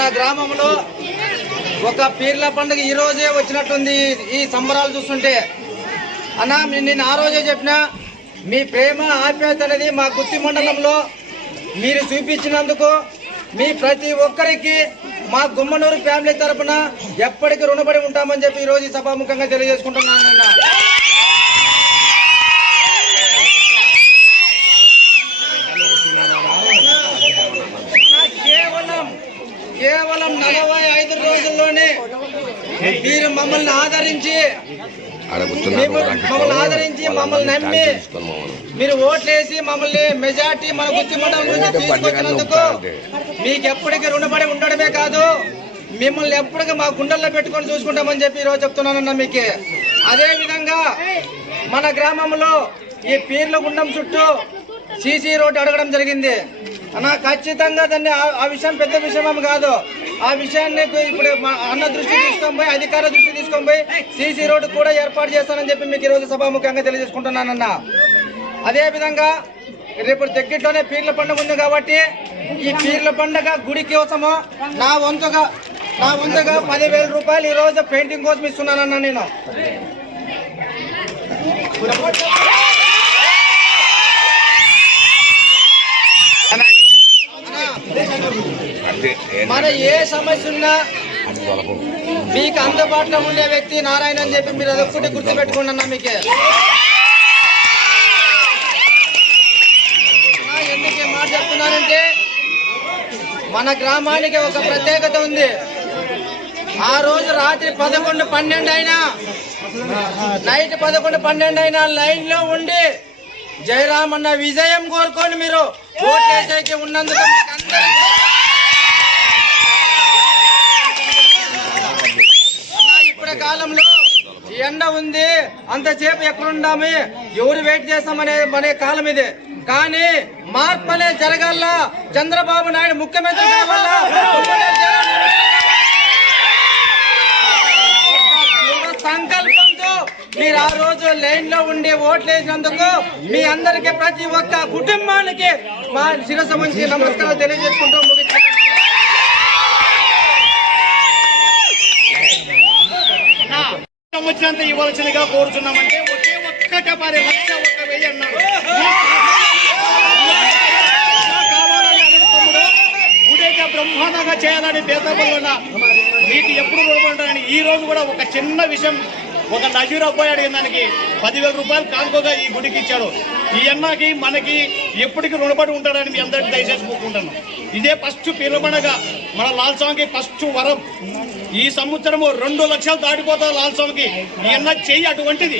మన గ్రామంలో ఒక పీర్ల పండుగ ఈ రోజే వచ్చినట్టుంది. ఈ సంబరాలు చూస్తుంటే అన్నా నేను ఆ రోజే చెప్పిన మీ ప్రేమ ఆప్యాయత అనేది మా గుత్తి మండలంలో మీరు చూపించినందుకు మీ ప్రతి ఒక్కరికి మా గుమ్మనూరు ఫ్యామిలీ తరఫున ఎప్పటికీ రుణపడి ఉంటామని చెప్పి ఈరోజు ఈ సభాముఖంగా తెలియజేసుకుంటున్నాను. కేవలం 45 రోజుల్లోనే మీరు మమ్మల్ని ఆదరించి మమ్మల్ని నమ్మి మీరు ఓట్లేసి మమ్మల్ని మెజార్టీ మన గుత్తి మండలం నుంచి తీసుకొచ్చినందుకు మీకు ఎప్పటికీ రుణపడి ఉండడమే కాదు, మిమ్మల్ని ఎప్పటికీ మా గుండెల్లో పెట్టుకొని చూసుకుంటామని చెప్పి ఈరోజు చెప్తున్నానన్నా మీకు. అదే విధంగా మన గ్రామంలో ఈ పీర్ల గుండం చుట్టూ సీసీ రోడ్డు అడగడం జరిగింది అన్నా. ఖచ్చితంగా దాన్ని ఆ విషయం పెద్ద విషయం కాదు. ఆ విషయాన్ని ఇప్పుడు అన్న దృష్టి తీసుకొని పోయి అధికార దృష్టి తీసుకొని పోయి సీసీ రోడ్డు కూడా ఏర్పాటు చేస్తానని చెప్పి మీకు ఈరోజు సభాముఖంగా తెలియజేసుకుంటున్నానన్న. అదే విధంగా రేపు దగ్గరలోనే పీర్ల పండుగ ఉంది కాబట్టి ఈ పీర్ల పండుగ గుడి కోసము నా వంతుగా 10,000 రూపాయలు ఈ రోజు పెయింటింగ్ కోసం ఇస్తున్నానన్నా నేను. మన ఏ సమస్య ఉన్నా మీకు అందుబాటులో ఉండే వ్యక్తి నారాయణ అని చెప్పి మీరు అదొక్కటి గుర్తుపెట్టుకోండి అన్న. మీకే ఎందుకు మాట చెప్తున్నానంటే మన గ్రామానికి ఒక ప్రత్యేకత ఉంది. ఆ రోజు రాత్రి 11-12 అయినా నైట్ 11-12 అయినా లైన్ లో ఉండి జయరామన్న విజయం కోరుకొని మీరు ఓట్లేసేకి ఉన్నందుకు ఇప్పటి కాలంలో ఎండ ఉంది, అంతసేపు ఎక్కడుండామి, ఎవరు వెయిట్ చేస్తామనే కాలం ఇది. కానీ మార్పు అనేది జరగాల. చంద్రబాబు నాయుడు ముఖ్యమంత్రి కావాలా. సంకల్పంతో మీరు ఆ రోజు లైన్ లో ఉండి ఓట్లు వేసినందుకు మీ అందరికీ ప్రతి ఒక్క కుటుంబానికి మా శిరస్సు మంచి నమస్కారాలు తెలియజేసుకుంటూ వచ్చినంత ఇవ్వాల్సిందిగా కోరుతున్నామంటే ఒకే ఒక్క 10,00,000 అన్నారు. కావాలని అడుగుతున్నాడు. గుడేగా బ్రహ్మాండంగా చేయాలని పేదపల్లి మీకు ఎప్పుడు రుణపడతారని ఈ రోజు కూడా ఒక చిన్న విషయం, ఒక నజీర్ అబ్బాయి అడిగిన దానికి 10,000 రూపాయలు కానుకోగా ఈ గుడికి ఇచ్చాడు. ఈ అన్నకి మనకి ఎప్పటికీ రుణపడి ఉంటాడని మీ అందరికీ దయచేసి కోరుకుంటాను. ఇదే ఫస్ట్ పీర్ల పండుగ మన లాల్ స్వామికి ఫస్ట్ వరం. ఈ సంవత్సరము 2 లక్షలు దాటిపోతా లాల్ స్వామికి. ఈ అన్న చెయ్యి అటువంటిది.